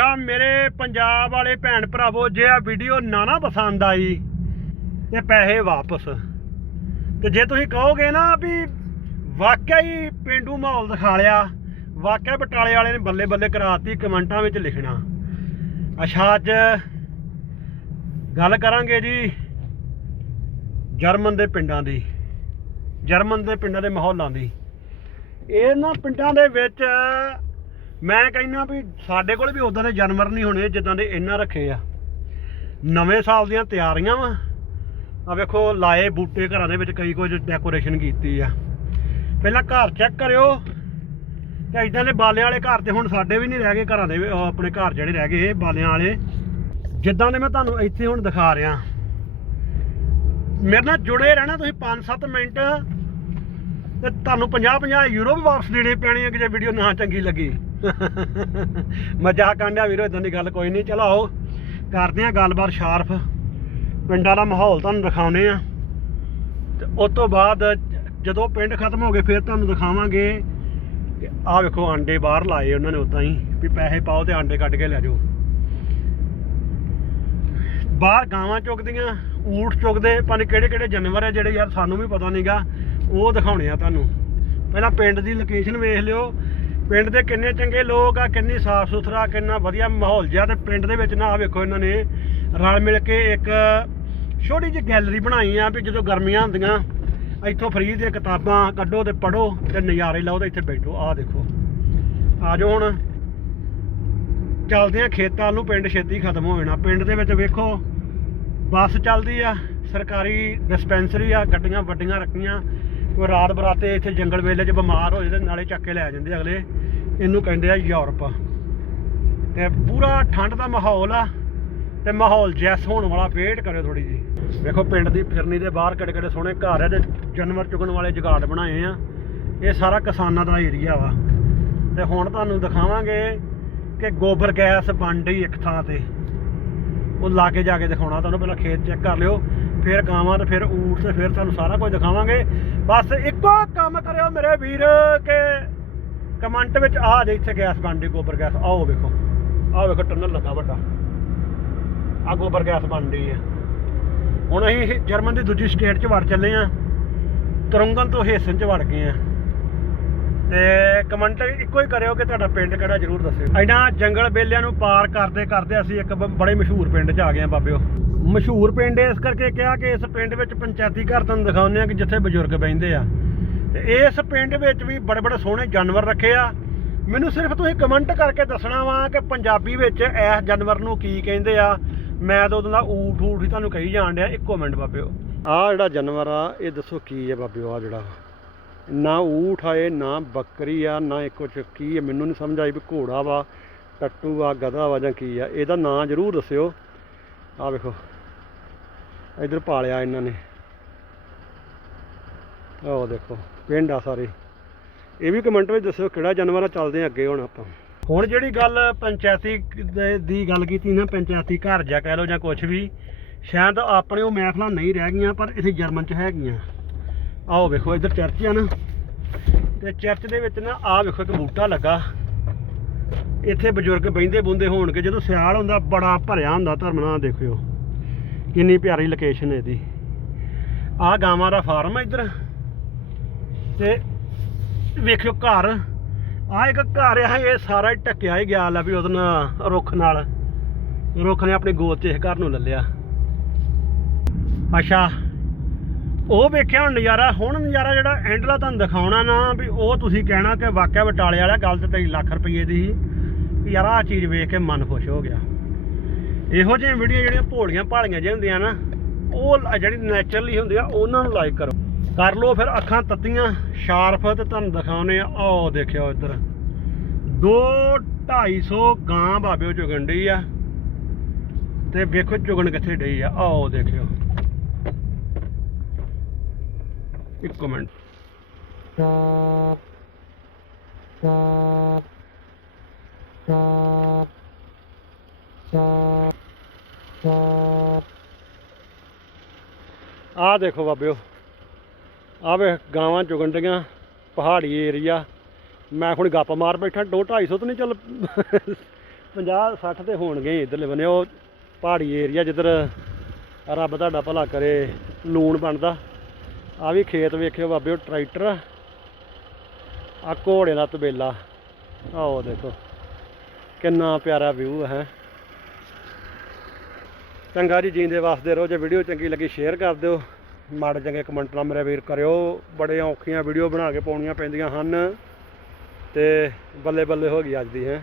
ਆ ਮੇਰੇ ਪੰਜਾਬ ਵਾਲੇ ਭੈਣ ਭਰਾਵੋ, ਜੇ ਆ ਵੀਡੀਓ ਨਾ ਨਾ ਪਸੰਦ ਆਈ, ਤੇ ਪੈਸੇ ਵਾਪਸ। ਤੇ ਜੇ ਤੁਸੀਂ ਕਹੋਗੇ ਨਾ ਵੀ ਵਾਕਿਆ ਹੀ ਪਿੰਡੂ ਮਾਹੌਲ ਦਿਖਾ ਲਿਆ, ਵਾਕਿਆ ਬਟਾਲੇ ਵਾਲੇ ਨੇ ਬੱਲੇ ਬੱਲੇ ਕਰਾਤੀ ਕਮੈਂਟਾਂ ਵਿੱਚ ਲਿਖਣਾ। ਅੱਛਾ, ਅੱਜ ਗੱਲ ਕਰਾਂਗੇ ਜੀ ਜਰਮਨ ਦੇ ਪਿੰਡਾਂ ਦੀ, ਜਰਮਨ ਦੇ ਪਿੰਡਾਂ ਦੇ ਮਾਹੌਲਾਂ ਦੀ। ਇਹਨਾਂ ਪਿੰਡਾਂ ਦੇ ਵਿੱਚ ਮੈਂ ਕਹਿੰਦਾ ਵੀ ਸਾਡੇ ਕੋਲ ਵੀ ਉਦਾਂ ਦੇ ਜਾਨਵਰ ਨਹੀਂ ਹੋਣੇ ਜਿੱਦਾਂ ਦੇ ਇਹਨਾਂ ਰੱਖੇ ਆ। ਨਵੇਂ ਸਾਲ ਦੀਆਂ ਤਿਆਰੀਆਂ ਵਾ। ਆ ਵੇਖੋ, ਲਾਏ ਬੂਟੇ ਘਰਾਂ ਦੇ ਵਿੱਚ ਕਈ ਕੁਝ ਡੈਕੋਰੇਸ਼ਨ ਕੀਤੀ ਆ। ਪਹਿਲਾਂ ਘਰ ਚੈੱਕ ਕਰਿਓ। ਤੇ ਇਦਾਂ ਦੇ ਬਾਲਿਆਂ ਵਾਲੇ ਘਰ ਤੇ ਹੁਣ ਸਾਡੇ ਵੀ ਨਹੀਂ ਰਹਿ ਗਏ ਘਰਾਂ ਦੇ ਆਪਣੇ ਘਰ ਜਿਹੜੇ ਰਹਿ ਗਏ ਬਾਲਿਆਂ ਵਾਲੇ। ਜਿੱਦਾਂ ਦੇ ਮੈਂ ਤੁਹਾਨੂੰ ਇੱਥੇ ਹੁਣ ਦਿਖਾ ਰਿਹਾ। ਮੇਰੇ ਨਾਲ ਜੁੜੇ ਰਹਿਣਾ ਤੁਸੀਂ 5-7 ਮਿੰਟ। ਤੇ ਤੁਹਾਨੂੰ 50-50 ਯੂਰੋ ਵੀ ਵਾਪਸ ਦੇਣੇ ਪੈਣੇ ਆ ਕਿ ਜੇ ਵੀਡੀਓ ਨਾ ਚੰਗੀ ਲੱਗੀ। ਮਜ਼ਾਕ ਆਂਡਿਆ ਵੀਰੋ ਇਦਾਂ ਦੀ ਗੱਲ ਕੋਈ ਨਹੀਂ। ਚਲੋ ਆਓ, ਕਰਦੇ ਆ ਗੱਲਬਾਤ ਸ਼ਾਰਫ ਪਿੰਡਾਂ ਦਾ ਮਾਹੌਲ ਤੁਹਾਨੂੰ ਦਿਖਾਉਨੇ ਆ ਤੇ ਉਸ ਤੋਂ ਬਾਅਦ ਜਦੋਂ ਪਿੰਡ ਖਤਮ ਹੋ ਗਏ, ਫਿਰ ਤੁਹਾਨੂੰ ਦਿਖਾਵਾਂਗੇ ਕਿ ਆਹ ਵੇਖੋ, ਆਂਡੇ ਬਾਹਰ ਲਾਏ ਉਹਨਾਂ ਨੇ ਉਦਾਂ ਹੀ, ਵੀ ਪੈਸੇ ਪਾਓ ਤੇ ਆਂਡੇ ਕੱਢ ਕੇ ਲੈ ਜਾਓ। ਬਾਹਰ ਗਾਵਾਂ ਚੁਗਦੀਆਂ, ਊਠ ਚੁਗਦੇ ਪਾਣੀ ਕਿਹੜੇ ਕਿਹੜੇ ਜਾਨਵਰ ਆ ਜਿਹੜੇ ਯਾਰ ਸਾਨੂੰ ਵੀ ਪਤਾ ਨਹੀਂਗਾ ਉਹ ਦਿਖਾਉਣੇ ਆ ਤੁਹਾਨੂੰ। ਪਹਿਲਾਂ ਪਿੰਡ ਦੀ ਲੋਕੇਸ਼ਨ ਵੇਖ ਲਿਓ ਪਿੰਡ ਦੇ ਕਿੰਨੇ ਚੰਗੇ ਲੋਕ ਆ, ਕਿੰਨੀ ਸਾਫ਼ ਸੁਥਰਾ, ਕਿੰਨਾ ਵਧੀਆ ਮਾਹੌਲ ਜਿਹਾ ਤੇ ਪਿੰਡ ਦੇ ਵਿੱਚ ਨਾ ਆ ਵੇਖੋ ਇਹਨਾਂ ਨੇ ਰਲ ਮਿਲ ਕੇ ਇੱਕ ਛੋਟੀ ਜਿਹੀ ਗੈਲਰੀ ਬਣਾਈ ਆ ਵੀ ਜਦੋਂ ਗਰਮੀਆਂ ਹੁੰਦੀਆਂ ਇੱਥੋਂ ਫਰੀ ਦੀਆਂ ਕਿਤਾਬਾਂ ਕੱਢੋ ਤੇ ਪੜੋ ਤੇ ਨਜ਼ਾਰੇ ਲਓ ਤੇ ਇੱਥੇ ਬੈਠੋ। ਆਹ ਦੇਖੋ। ਆ ਜਾਓ ਹੁਣ। ਚੱਲਦੇ ਆ ਖੇਤਾਂ ਨੂੰ ਪਿੰਡ ਛੇਤੀ ਖਤਮ ਹੋ ਜਾਣਾ। ਪਿੰਡ ਦੇ ਵਿੱਚ ਵੇਖੋ, ਬੱਸ ਚੱਲਦੀ ਆ, ਸਰਕਾਰੀ ਡਿਸਪੈਂਸਰੀ ਆ, ਗੱਡੀਆਂ ਵੱਡੀਆਂ ਰੱਖੀਆਂ। ਕੋਈ ਰਾਤ ਬਰਾਤੇ ਇੱਥੇ ਜੰਗਲ ਵੇਲੇ 'ਚ ਬਿਮਾਰ ਹੋ ਜਾਵੇ ਤੇ ਨਾਲੇ ਚੱਕ ਕੇ ਲੈ ਜਾਂਦੇ ਅਗਲੇ। ਇਹਨੂੰ ਕਹਿੰਦੇ ਆ ਯੂਰਪ। ਤੇ ਪੂਰਾ ਠੰਡ ਦਾ ਮਾਹੌਲ ਆ ਤੇ ਮਾਹੌਲ ਜੈਸ ਹੋਣ ਵਾਲਾ, ਵੇਟ ਕਰਿਓ ਥੋੜੀ ਜੀ ਵੇਖੋ ਪਿੰਡ ਦੀ ਫਿਰਨੀ ਦੇ ਬਾਹਰ ਕਿਹੜੇ ਕਿਹੜੇ ਸੋਹਣੇ ਘਰ ਆ ਤੇ ਜਾਨਵਰ ਚੁਗਣ ਵਾਲੇ ਜੁਗਾੜ ਬਣਾਏ ਆ। ਇਹ ਸਾਰਾ ਕਿਸਾਨਾਂ ਦਾ ਏਰੀਆ ਵਾ। ਤੇ ਹੁਣ ਤੁਹਾਨੂੰ ਦਿਖਾਵਾਂਗੇ ਕਿ ਗੋਬਰ ਗੈਸ ਬਣ ਰਹੀ ਇੱਕ ਥਾਂ ਤੇ। ਉਹ ਲਾ ਕੇ ਜਾ ਕੇ ਦਿਖਾਉਣਾ ਤੁਹਾਨੂੰ, ਪਹਿਲਾਂ ਖੇਤ ਚੈੱਕ ਕਰ ਲਿਓ। ਫਿਰ ਗਾਵਾਂ ਤੇ ਫਿਰ ਊਠ ਤੇ ਫਿਰ ਤੁਹਾਨੂੰ ਸਾਰਾ ਕੁਝ ਦਿਖਾਵਾਂਗੇ। ਬਸ ਇੱਕੋ ਕੰਮ ਕਰਿਓ ਮੇਰੇ ਵੀਰ, ਕਿ ਕਮੈਂਟ ਵਿੱਚ ਆ ਜੇ ਇੱਥੇ ਗੈਸ ਬਣਦੀ, ਗੋਬਰ ਗੈਸ। ਆਓ ਵੇਖੋ। ਆਹ ਵੇਖੋ, ਟਨਲ ਲੱਗਾ ਵੱਡਾ। ਆ ਗੋਬਰ ਗੈਸ ਬਣਦੀ ਹੈ। ਹੁਣ ਅਸੀਂ ਜਰਮਨ ਦੀ ਦੂਜੀ ਸਟੇਟ 'ਚ ਵੜ ਚੱਲੇ ਆ ਤਰੰਗਨ ਤੋਂ ਹੇਸਨ 'ਚ ਵੜ ਗਏ ਆ ਤੇ ਕਮੈਂਟ ਇੱਕੋ ਹੀ ਕਰਿਓ ਕਿ ਤੁਹਾਡਾ ਪਿੰਡ ਕਿਹੜਾ, ਜਰੂਰ ਦੱਸਿਓ। ਇਹਨਾਂ ਜੰਗਲ ਬੇਲਿਆਂ ਨੂੰ ਪਾਰ ਕਰਦੇ ਕਰਦੇ ਅਸੀਂ ਇੱਕ ਬ- ਬੜੇ ਮਸ਼ਹੂਰ ਪਿੰਡ 'ਚ ਆ ਗਏ ਆ ਬਾਬਿਓ। ਮਸ਼ਹੂਰ ਪਿੰਡ ਇਸ ਕਰਕੇ ਕਿਹਾ ਕਿ ਇਸ ਪਿੰਡ ਵਿੱਚ ਪੰਚਾਇਤੀ ਘਰ ਤੁਹਾਨੂੰ ਦਿਖਾਉਂਦੇ ਆ ਕਿ ਜਿੱਥੇ ਬਜ਼ੁਰਗ ਬਹਿੰਦੇ ਆ। ਤੇ ਇਸ ਪਿੰਡ ਵਿੱਚ ਵੀ ਬੜੇ ਬੜੇ ਸੋਹਣੇ ਜਾਨਵਰ ਰੱਖੇ ਆ। ਮੈਨੂੰ ਸਿਰਫ ਤੁਸੀਂ ਕਮੈਂਟ ਕਰਕੇ ਦੱਸਣਾ ਵਾ ਕਿ ਪੰਜਾਬੀ ਵਿੱਚ ਇਸ ਜਾਨਵਰ ਨੂੰ ਕੀ ਕਹਿੰਦੇ ਆ। ਮੈਂ ਤਾਂ ਉਦੋਂ ਦਾ ਊਠ ਊਠ ਹੀ ਤੁਹਾਨੂੰ ਕਹੀ ਜਾਣ ਡਿਆ। ਇੱਕੋ ਮਿੰਟ ਬਾਬਿਓ। ਆ ਜਿਹੜਾ ਜਾਨਵਰ ਆ, ਇਹ ਦੱਸੋ ਕੀ ਹੈ ਬਾਬਿਓ, ਆ ਜਿਹੜਾ ਨਾ ਊਠ ਆਏ, ਨਾ ਬੱਕਰੀ ਆ, ਨਾ ਇੱਕ ਕੁਛ ਕੀ ਹੈ ਮੈਨੂੰ ਨਹੀਂ ਸਮਝ ਆਈ ਵੀ ਘੋੜਾ ਵਾ, ਟੱਟੂ ਆ, ਗਧਾ ਵਾ ਜਾਂ ਕੀ ਆ। ਇਹਦਾ ਨਾਂ ਜ਼ਰੂਰ ਦੱਸਿਓ। ਆ ਵੇਖੋ। ਇਧਰ ਪਾਲਿਆ ਇਹਨਾਂ ਨੇ। ਆਹ ਦੇਖੋ, ਪਿੰਡ ਆ ਸਾਰੇ। ਇਹ ਵੀ ਕਮੈਂਟ ਵਿੱਚ ਦੱਸਿਓ ਕਿਹੜਾ ਜਾਨਵਰ ਆ, ਚੱਲਦੇ ਆ ਅੱਗੇ ਹੁਣ ਆਪਾਂ। ਹੁਣ ਜਿਹੜੀ ਗੱਲ ਪੰਚਾਇਤੀ ਦੀ ਗੱਲ ਕੀਤੀ ਨਾ, ਪੰਚਾਇਤੀ ਘਰ ਜਾਂ ਕਹਿ ਲਓ ਜਾਂ ਕੁਝ ਵੀ, ਸ਼ਾਇਦ ਆਪਣੇ ਉਹ ਮਹਿਫਲਾਂ ਨਹੀਂ ਰਹਿ ਗਈਆਂ, ਪਰ ਇੱਥੇ ਜਰਮਨ 'ਚ ਹੈਗੀਆਂ। ਆਓ ਵੇਖੋ, ਇੱਧਰ ਚਰਚ ਆ ਨਾ। ਤੇ ਚਰਚ ਦੇ ਵਿੱਚ ਨਾ ਆਹ ਵੇਖੋ, ਇੱਕ ਬੂਟਾ ਲੱਗਾ। ਇੱਥੇ ਬਜ਼ੁਰਗ ਬਹਿੰਦੇ ਬੁੰਦੇ ਹੋਣਗੇ, ਜਦੋਂ ਸਿਆਲ ਹੁੰਦਾ, ਬੜਾ ਭਰਿਆ ਹੁੰਦਾ ਧਰਮ ਨਾਲ, ਦੇਖਿਓ। ਕਿੰਨੀ ਪਿਆਰੀ ਲੋਕੇਸ਼ਨ ਹੈ ਇਹਦੀ। ਆਹ ਗਾਵਾਂ ਦਾ ਫਾਰਮ ਹੈ ਇੱਧਰ। ਤੇ ਵੇਖਿਓ ਘਰ। ਆ ਇੱਕ ਘਰ ਆ, ਇਹ ਸਾਰਾ ਹੀ ਢੱਕਿਆ ਹੀ ਗਿਆ ਲਾ ਵੀ ਉਹਦੇ ਨਾਲ, ਰੁੱਖ ਨਾਲ। ਰੁੱਖ ਨੇ ਆਪਣੀ ਗੋਦ 'ਚ ਇਸ ਘਰ ਨੂੰ ਲੱਲਿਆ ਅੱਛਾ, ਉਹ ਵੇਖਿਆ ਹੁਣ ਨਜ਼ਾਰਾ ਹੁਣ ਨਜ਼ਾਰਾ ਜਿਹੜਾ ਐਂਡਲਾ ਤੁਹਾਨੂੰ ਦਿਖਾਉਣਾ ਨਾ, ਵੀ ਉਹ ਤੁਸੀਂ ਕਹਿਣਾ ਕਿ ਵਾਕਿਆ ਬਟਾਲੇ ਵਾਲਾ ਗੱਲ ਤੇ ਤੇਰੀ ਲੱਖ ਰੁਪਏ ਦੀ ਸੀ। ਵੀ ਯਾਰ ਆਹ ਚੀਜ਼ ਵੇਖ ਕੇ ਮਨ ਖੁਸ਼ ਹੋ ਗਿਆ। ਇਹੋ ਜਿਹੀਆਂ ਵੀਡੀਓ ਜਿਹੜੀਆਂ ਭੋਲੀਆਂ ਭਾਲੀਆਂ ਜਿਹੀਆਂ ਹੁੰਦੀਆਂ ਨਾ, ਉਹ ਜਿਹੜੀ ਨੇਚਰਲੀ ਹੁੰਦੀ ਆ, ਉਹਨਾਂ ਨੂੰ ਲਾਈਕ ਕਰੋ। ਕਰ ਲਓ ਫਿਰ ਅੱਖਾਂ ਤੱਤੀਆਂ ਸ਼ਾਰਪ ਤੇ ਤੁਹਾਨੂੰ ਦਿਖਾਉਨੇ ਆ। ਆਹ ਦੇਖਿਓ ਇੱਧਰ। 2 250 ਗਾਂ ਬਾਬਿਓ ਚੁਗਣ ਡਈ ਆ। ਤੇ ਵੇਖੋ ਚੁਗਣ ਕਿੱਥੇ ਡਈ ਆ। ਆਹ ਦੇਖਿਓ। ਇੱਕ ਮਿੰਟ। ਆਹ ਦੇਖੋ ਬਾਬਿਓ, ਆਹ ਵੇ ਗਾਵਾਂ ਚੁਗਣ ਡੀਆਂ ਪਹਾੜੀ ਏਰੀਆ। ਮੈਂ ਹੁਣ ਗੱਪ ਮਾਰ ਬੈਠਾ 2 250 ਤੋਂ ਨਹੀਂ ਚੱਲ 50 60 ਤੇ ਹੋਣਗੇ ਹੀ ਇੱਧਰਲੇ ਬੰਨੇ, ਉਹ ਪਹਾੜੀ ਏਰੀਆ ਜਿੱਧਰ ਰੱਬ ਤੁਹਾਡਾ ਭਲਾ ਕਰੇ, ਲੂਣ ਬਣਦਾ। ਆ ਵੀ ਖੇਤ ਵੇਖਿਓ ਬਾਬਿਓ, ਟਰੈਕਟਰ ਆ ਆਹ ਘੋੜੇ ਦਾ ਤਬੇਲਾ। ਆਓ ਦੇਖੋ, ਕਿੰਨਾ ਪਿਆਰਾ ਵਿਊ ਹੈ। ਚੰਗਾ ਜੀ ਜੀਂਦੇ ਵਾਸਤੇ ਰਹੋ। ਜੇ ਵੀਡੀਓ ਚੰਗੀ ਲੱਗੀ ਸ਼ੇਅਰ ਕਰ ਦਿਓ। ਮਾੜੇ ਚੰਗੇ ਕਮੈਂਟ ਨਾਲ ਮੇਰੇ ਵੀਰ ਕਰਿਓ। ਬੜੇ ਔਖੀਆਂ ਵੀਡੀਓ ਬਣਾ ਕੇ ਪਾਉਣੀਆਂ ਪੈਂਦੀਆਂ ਹਨ। ਤੇ ਬੱਲੇ ਬੱਲੇ ਹੋ ਗਈ ਅੱਜ ਦੀ, ਹੈ।